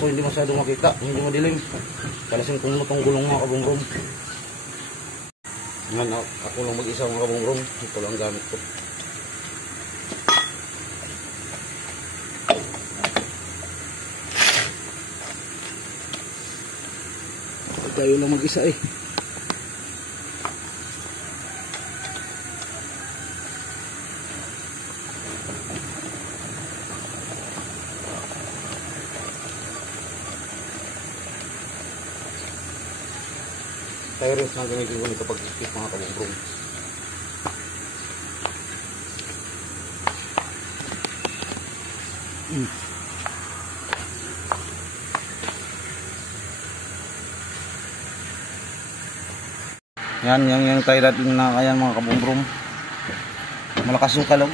kaso hindi masyadong makita, hindi madilim. Kalasin kong itong gulong mga kabumbrong. Yan, ako lang mag-isa mga kabumbrong. Ito lang gamit ko. Tayo lang mag-isa eh. Tayo rin sa gamitin ko nito pag-ikip mga kabumbrong. Yan, yung tie rod na kaya mga kabumbrong. Malakas yung kalog.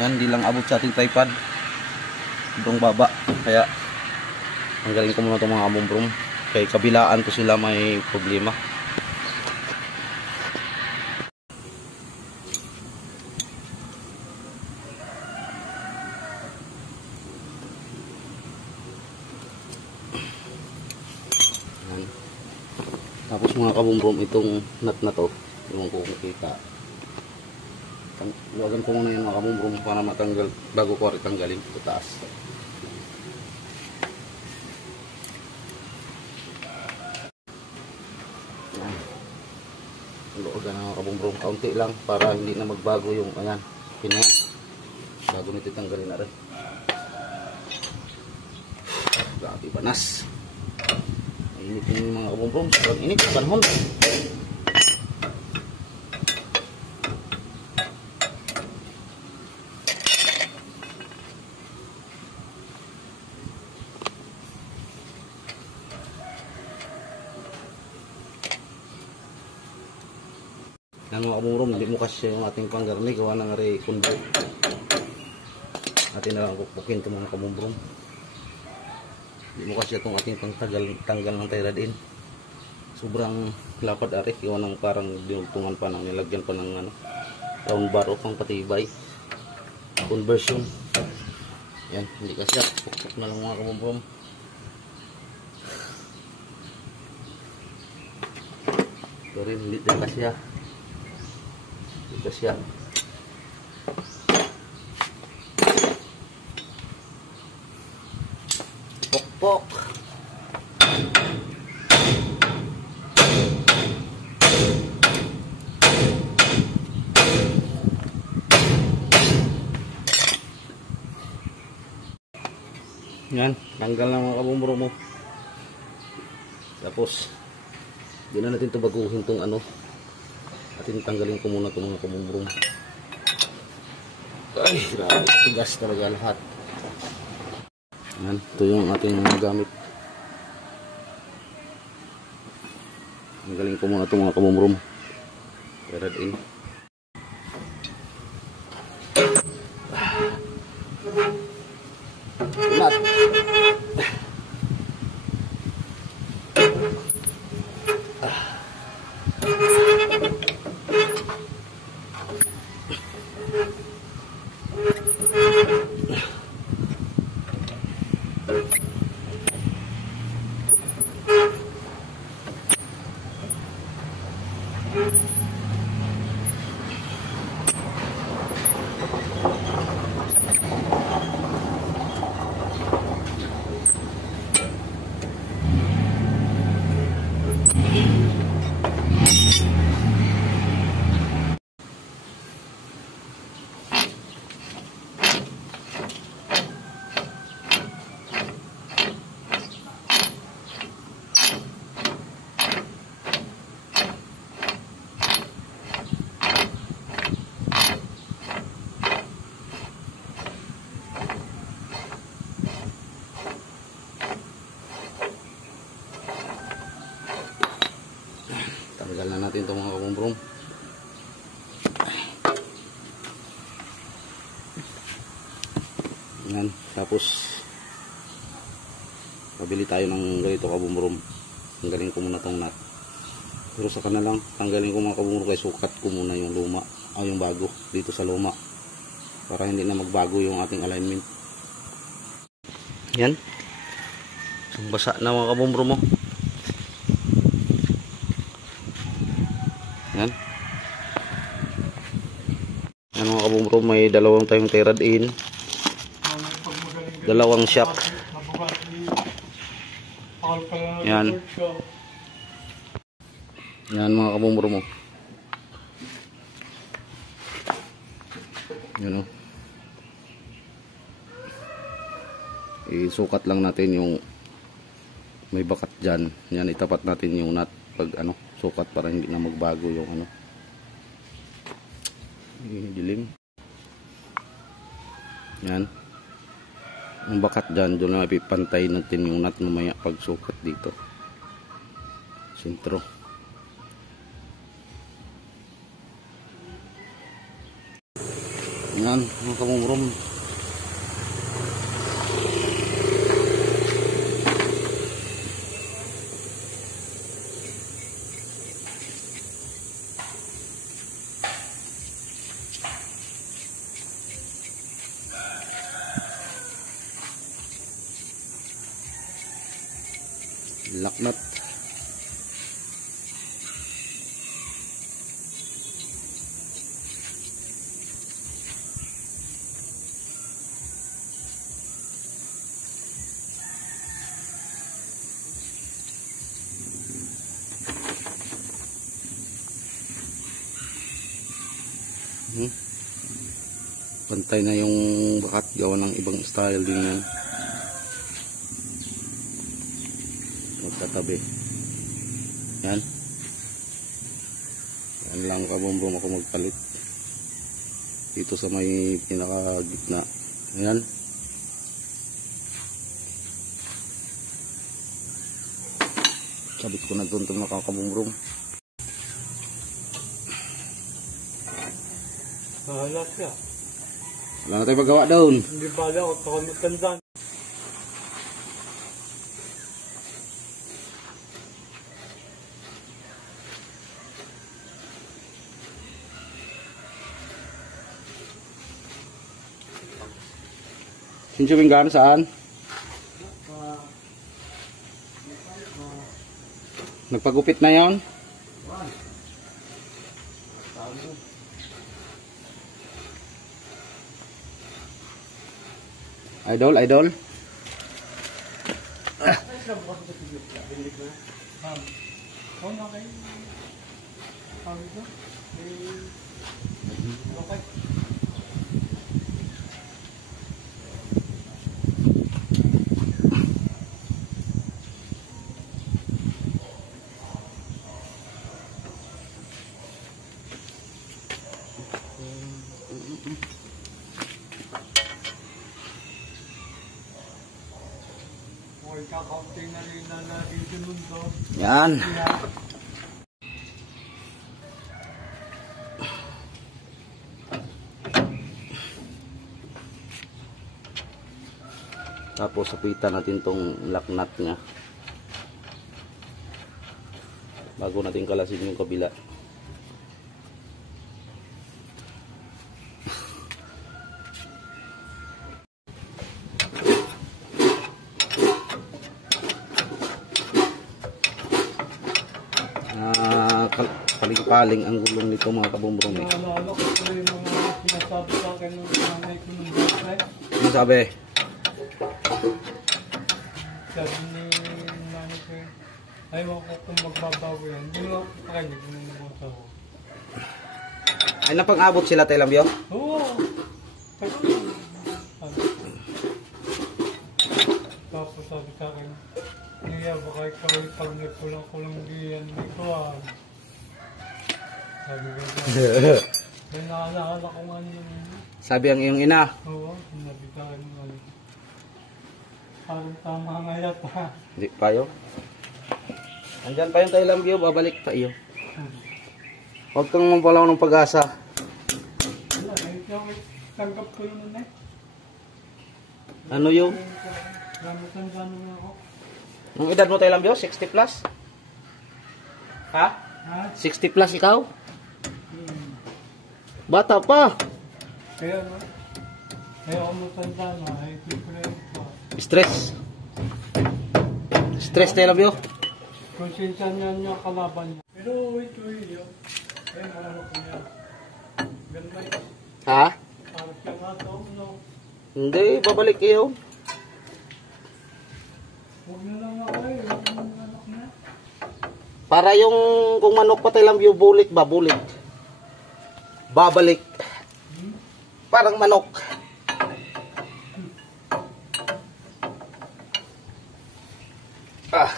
Yan, di lang abot sa ating tripod. Sobrang baba. Kaya, tanggalin ko muna itong mga kabumbrong. Kaya kabilaan to sila may problema. Tapos mga kabumbrong, itong nut na to, yung kung kita, luwagan ko muna yung mga kabumbrong para matanggal bago ko rin tanggalin ito taas. Yan. Luwagan na mga kabumbrong, kaunti lang para hindi na magbago yung ayan, pinayan. Bago nito tanggalin na rin. Grabe panas. Init yung mga kabumbrong, sobrang init, panahon. Yan mga kabumbrong, hindi mo kasi yung ating panggarni, gawa na nga rin kundo. Atin na lang pupukin ito mga kabumbrong. Hindi mo kasi itong ating tanggal ng tie rod in. Sobrang lapad ari. Iwan ng parang dinugtungan pa ng nilagyan pa ng ano, round bar o pang patibay. Conversion. Yan. Hindi kasi. Pukpuk na lang mga kabumbrong. Ito rin. Hindi din kasi. Hindi kasi. Pok. Yan, tanggal na mga kabumbrong mo. Tapos, di na natin ito baguhin itong ano. Atin tanggalin ko muna itong mga kabumbrong. Ay, grabe, tigas talaga lahat. Yan, ito yung ating mga gamit. Tanggalin ko muna itong mga kabumbrong. Tie rod in. Nut. Tanggal na natin itong mga kabumbrong. Yan. Tapos pabili tayo ng ganito kabumbrong. Tanggalin ko muna itong nut. Pero sa kanalang tanggalin ko mga kabumbrong kaya sukat ko muna yung luma o yung bago dito sa luma para hindi na magbago yung ating alignment. Yan. Basa na mga kabumbro mo. Yan. Yan mga kabumbro, may dalawang tayong tirad in. Dalawang shock. Yan. Yan mga kabumbro mo. Yan o. Isukat lang natin yung may bakat dyan. Yan, itapat natin yung nut pag ano, sukat para hindi na magbago yung ano. Dilim. Yan. Ang bakat dyan, doon na ipipantay natin yung nut mamaya pag sukat dito. Sentro. Yan, mga kamumrom. Laknat. Pantay na yung bakat, gawa ng ibang style din yan. Magtatabi. Yan. Yan lang kabumbrom ako magpalit. Dito sa may pinaka gitna. Yan. Sabit ko na doon itong nakakabumbrom. Wala siya. Wala na tayo magawa doon. Hindi ba ako pakamutandan. Sinchubinggan saan? Nagpagupit na yon? Idol, idol. Kakaunting na rin na natin sa mundo. Yan. Tapos sapitan natin tong laknat niya bago natin kalasin yung kabila. Paling-paling ang gulong nito mga kabumbrom. Naalala ko po yung mga sinasabi sa akin ng nanay ko ng dati. Ano sabi? Sabi ni nanay ko, ayaw ko kung magbabago yan. Hindi mo ako pakinig ng mga tao. Ay napag-abot sila tayo lang, Oo. Tapos sabi sa akin, Liya, baka ikaw pag nagkulang-kulang diyan, may kuwan. Sabi ko sa may naalala ko nga yung... Sabi ang iyong ina. Oo, sinabi sa akin nga. Parang tama nga yata. Hindi pa yun. Andyan pa yung tayo lang, babalik pa iyo. Huwag kang mampalaw ng pag-asa. Wala, tanggap ko yun na. Ano yung? Gamitan gano'n ako. Nung edad mo tayo lang, 60 plus? Ha? Ha? 60 plus ikaw? Bata pa. Kaya nga. Kaya ako matanda na, ay siyempre pa. Stress. Stress tayo lang yun. Konsensya niya kalaban niya. Pero wait. Yun. Ay, marami ko niya. Ganda yun. Ha? Parang siya nga to, no? Hindi, babalik kayo. Huwag na lang ako eh. Huwag na lang anak na. Para yung kung manok pa tayo lang view, bulik ba? Bulik. Babalik. Parang manok. Ah.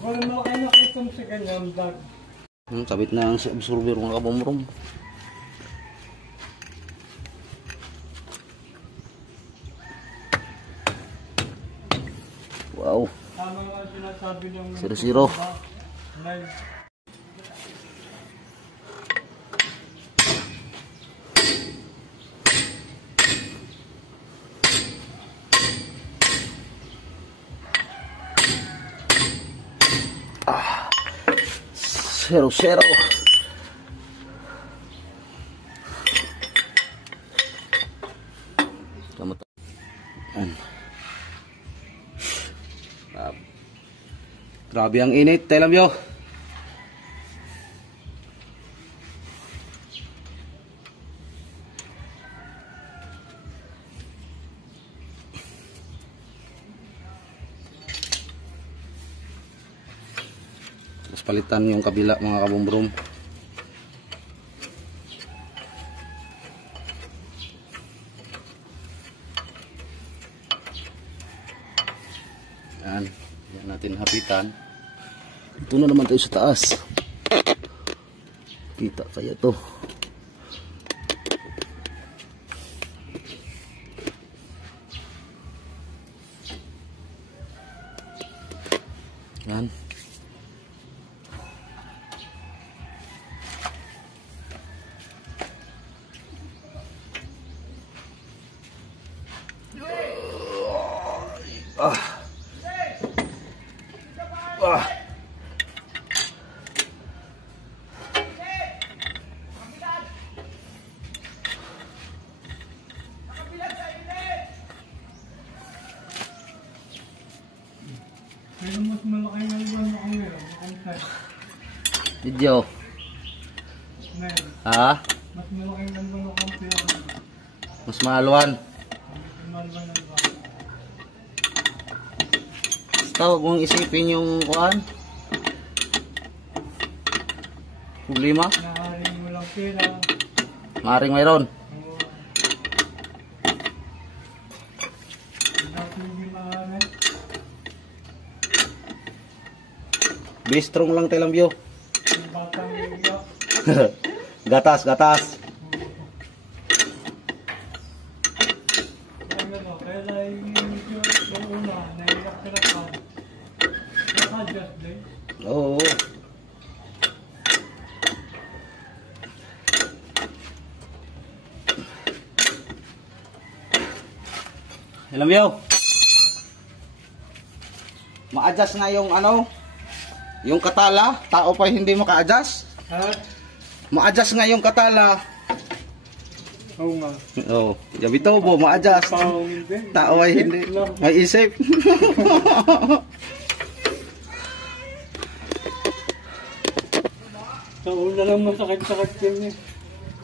Wala na kayo nakita mo sa kanyang dag. Kabit na ang absorber mga kabomrom. Wow. Tama nga sinasabi ng 0-0. live. Ah. 0-0. Grabe ang init, tayo lang yun. Tapos palitan yung kabila mga kabumbrom. Yan. Yan natin hapitan. Ito na naman tayo sa taas. Kita kaya to. Yan. Ah. Ah. Pero mas malaki ng buwan ako meron. Ang size. Video. Meron. Ha? Mas malaki ng buwan ako ang pera. Mas mahalwan. Mas malaki ng buwan. Tawag mong isipin yung kuan. Problema. Naaring walang pera. Maaring mayroon. Hindi maaari. Be strong lang tayo lang view. Yung batang iiyak. Gatas, gatas. Kaya yung una, naiyak sila pa. Naka-adjust din. Oo. Alam view. Ma-adjust nga yung ano, yung katala, tao pa hindi maka-adjust. Ha? Ma-adjust nga yung katala. Oo nga. Oh, yabi to bo, ma-adjust. Tao hindi. Tao ay hindi. May isip. Sa una lang masakit-sakit din eh.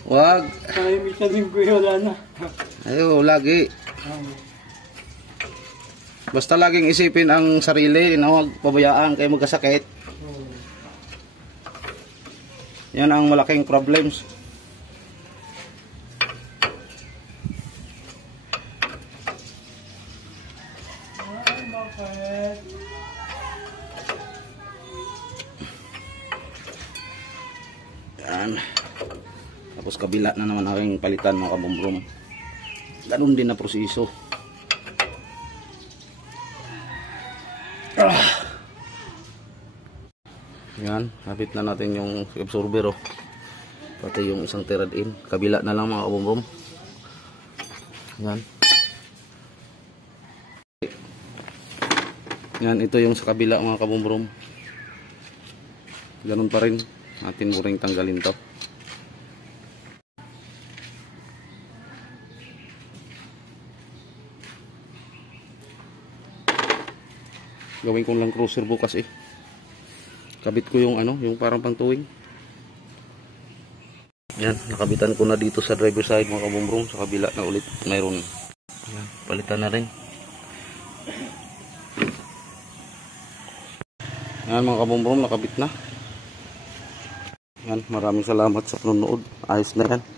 Wag. Kaya minsan din ko wala na. Ayo, lagi. Basta laging isipin ang sarili, na huwag pabayaan kayo magkasakit. Yan ang malaking problems. Ay, bakit? Yan. Tapos kabila na naman aking palitan mga kabumbrom. Ganun din na proseso. Yan, hapit na natin yung absorber oh. Pati yung isang terad in. Kabila na lang mga kabumbrom. Yan. Yan, ito yung sa kabila mga kabumbrom. Ganun pa rin. Natin mo ring tanggalin to. Gawin ko lang cruiser bukas eh. Kabit ko yung ano, yung parang pangtuwing. Yan, nakabitan ko na dito sa driver side mga kabumbrom. Sa kabila na ulit mayroon. Yan, palitan na rin. Yan mga kabumbrom, nakabit na. Yan, maraming salamat sa panonood. Ayos na yan.